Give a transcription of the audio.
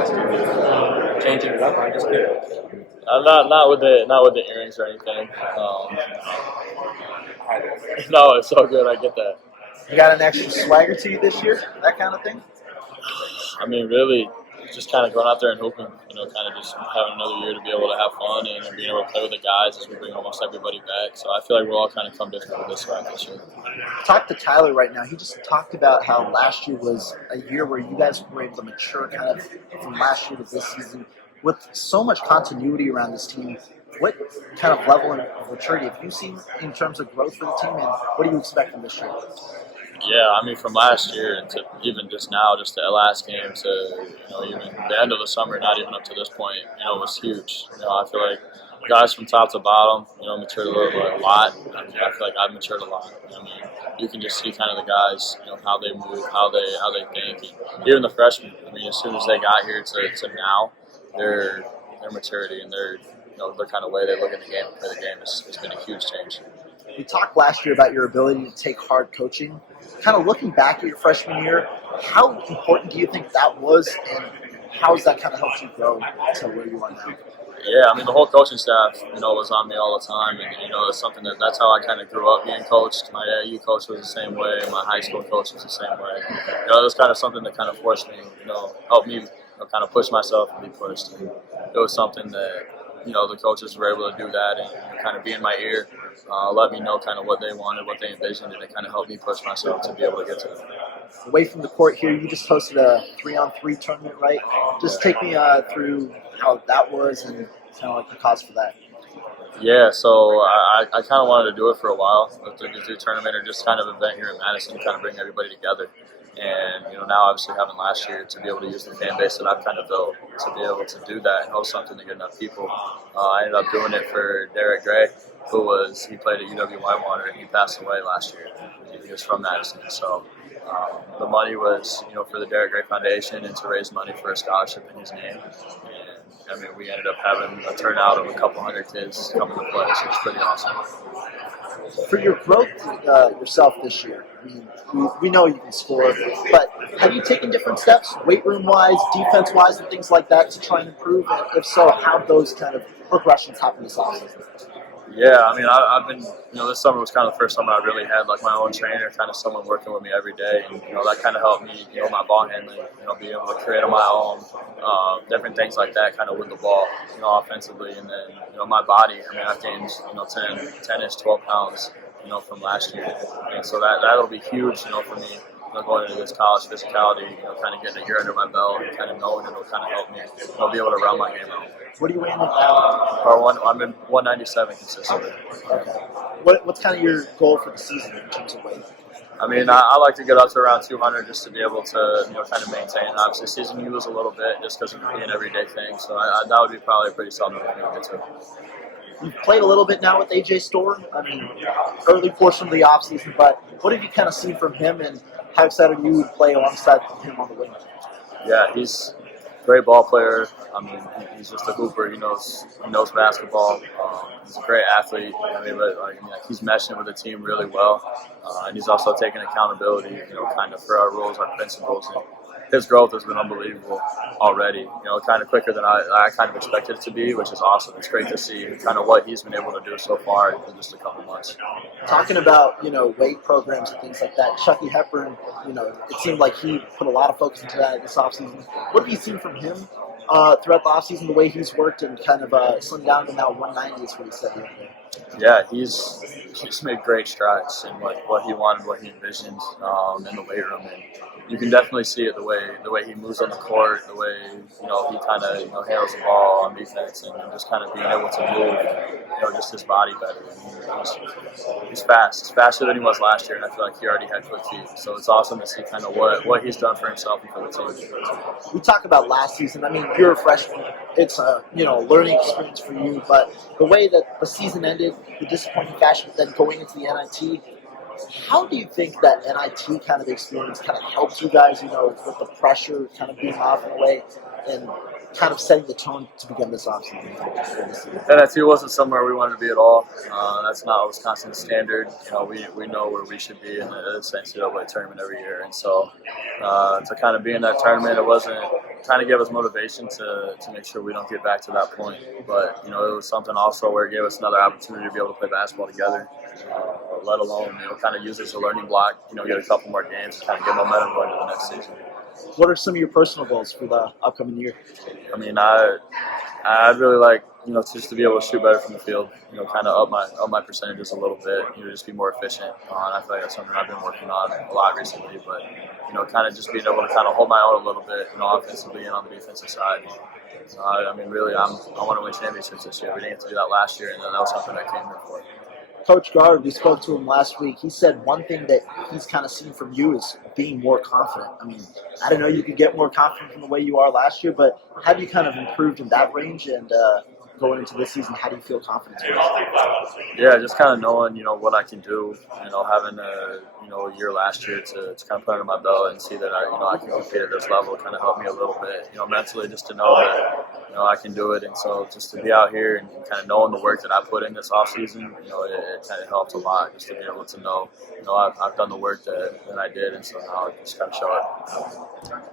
last year. Changing it up, I'm just kidding. Not with the earrings or anything. No, it's so good. I get that. You got an extra swagger to you this year, that kind of thing? I mean, really, just kind of going out there and hooping. Kind of just having another year to be able to have fun and being able to play with the guys as we bring almost everybody back. So I feel like we'll all kind of come different with this round this year. Talk to Tyler right now. He just talked about how last year was a year where you guys were able to mature kind of from last year to this season. With so much continuity around this team, what kind of level of maturity have you seen in terms of growth for the team, and what do you expect from this year? Yeah, I mean, from last year to even just now, just the last game to even the end of the summer, not even up to this point, was huge. I feel like guys from top to bottom, matured a lot. I mean, I feel like I've matured a lot. I mean, you can just see kind of the guys, how they move, how they think, and even the freshmen. I mean, as soon as they got here to now, their maturity and their kind of way they look at the game and play the game has been a huge change. We talked last year about your ability to take hard coaching. Kind of looking back at your freshman year, how important do you think that was, and how has that kind of helped you grow to where you are now? Yeah, I mean, the whole coaching staff, was on me all the time, and it's something that's how I kind of grew up being coached. My AAU coach was the same way. My high school coach was the same way. It was kind of something that kind of forced me, helped me, kind of push myself and be pushed. And it was something that the coaches were able to do that and kind of be in my ear, let me know kind of what they wanted, what they envisioned, and it kind of helped me push myself to be able to get to it. Away from the court here, you just hosted a 3-on-3 tournament, right? Just take me through how that was and kind of like the cause for that. Yeah, so I kind of wanted to do it for a while, the 3 tournament or just kind of event here in Madison to kind of bring everybody together. And, now obviously having last year to be able to use the fan base that I've kind of built to be able to do that and host something to get enough people. I ended up doing it for Derek Gray, he played at UW Whitewater and he passed away last year. He was from Madison. So the money was, for the Derek Gray Foundation and to raise money for a scholarship in his name. And, I mean, we ended up having a turnout of a couple hundred kids coming to play, so it's pretty awesome. For your growth yourself this year, I mean, we know you can score, but have you taken different steps, weight room-wise, defense-wise, and things like that to try and improve? And if so, how those kind of progressions happen this offseason? Yeah, I mean, I've been, this summer was kind of the first summer I really had like my own trainer, kind of someone working with me every day, and that kind of helped me, my ball handling, being able to create on my own, different things like that, kind of with the ball, offensively, and then my body. I mean, I've gained 10-ish, 12 pounds, from last year, and so that'll be huge, for me. Going into this college physicality, kind of getting a year under my belt and kind of knowing it'll kind of help me, be able to run my game out. What are you weighing now? I'm in 197 consistently. Okay. What's kind of your goal for the season in terms of weight? I mean, I like to get up to around 200 just to be able to, kind of maintain. Obviously, season you lose a little bit just because of it being an everyday thing. So that would be probably a pretty solid number to get to. You've played a little bit now with AJ Storr. I mean, early portion of the offseason, but what have you kind of seen from him, and how excited are you to play alongside him on the wing? Yeah, he's a great ball player. I mean, he's just a hooper. He knows basketball. He's a great athlete. I mean, he's meshing with the team really well, and he's also taking accountability, kind of for our rules, our principles. And his growth has been unbelievable already. Kind of quicker than I kind of expected it to be, which is awesome. It's great to see kind of what he's been able to do so far in just a couple months. Talking about weight programs and things like that, Chucky Hepburn, it seemed like he put a lot of focus into that this offseason. What have you seen from him throughout the offseason, the way he's worked and kind of slimmed down to now 190 is what he said the other day? Yeah, he's made great strides in what he wanted, what he envisioned in the weight room, and you can definitely see it the way he moves on the court, the way he kind of handles the ball on defense, and just kind of being able to move, just his body better. He's fast. He's faster than he was last year, and I feel like he already had quick feet. So it's awesome to see kind of what he's done for himself and for the team. We talk about last season. I mean, you're a freshman. It's a learning experience for you, but the way that the season ended, the disappointing fashion, then going into the NIT. How do you think that NIT kind of experience kind of helped you guys, with the pressure kind of being off in a way and kind of setting the tone to begin this offseason? NIT wasn't somewhere we wanted to be at all. That's not Wisconsin's standard. We know where we should be in the NCAA tournament every year, and so to kind of be in that tournament, it wasn't kind of gave us motivation to make sure we don't get back to that point. But it was something also where it gave us another opportunity to be able to play basketball together. Let alone kind of use it as a learning block. Get a couple more games to kind of get momentum going into the next season. What are some of your personal goals for the upcoming year? I mean, I'd really like just to be able to shoot better from the field. Kind of up my percentages a little bit. Just be more efficient. And I feel like that's something I've been working on a lot recently. But kind of just being able to kind of hold my own a little bit, offensively and on the defensive side. I mean, really, I want to win championships this year. We didn't get to do that last year, and that was something I came here for. Coach Guard, we spoke to him last week. He said one thing that he's kind of seen from you is being more confident. I mean, I don't know you could get more confident from the way you are last year, but have you kind of improved in that range? And going into this season, how do you feel confident? Yeah, just kind of knowing, what I can do. Having a year last year to kind of put under my belt and see that I can compete at this level kind of helped me a little bit, mentally, just to know that I can do it. And so just to be out here and kind of knowing the work that I put in this offseason, it kind of helped a lot just to be able to know, I've done the work that I did, and so now I just kind of show it.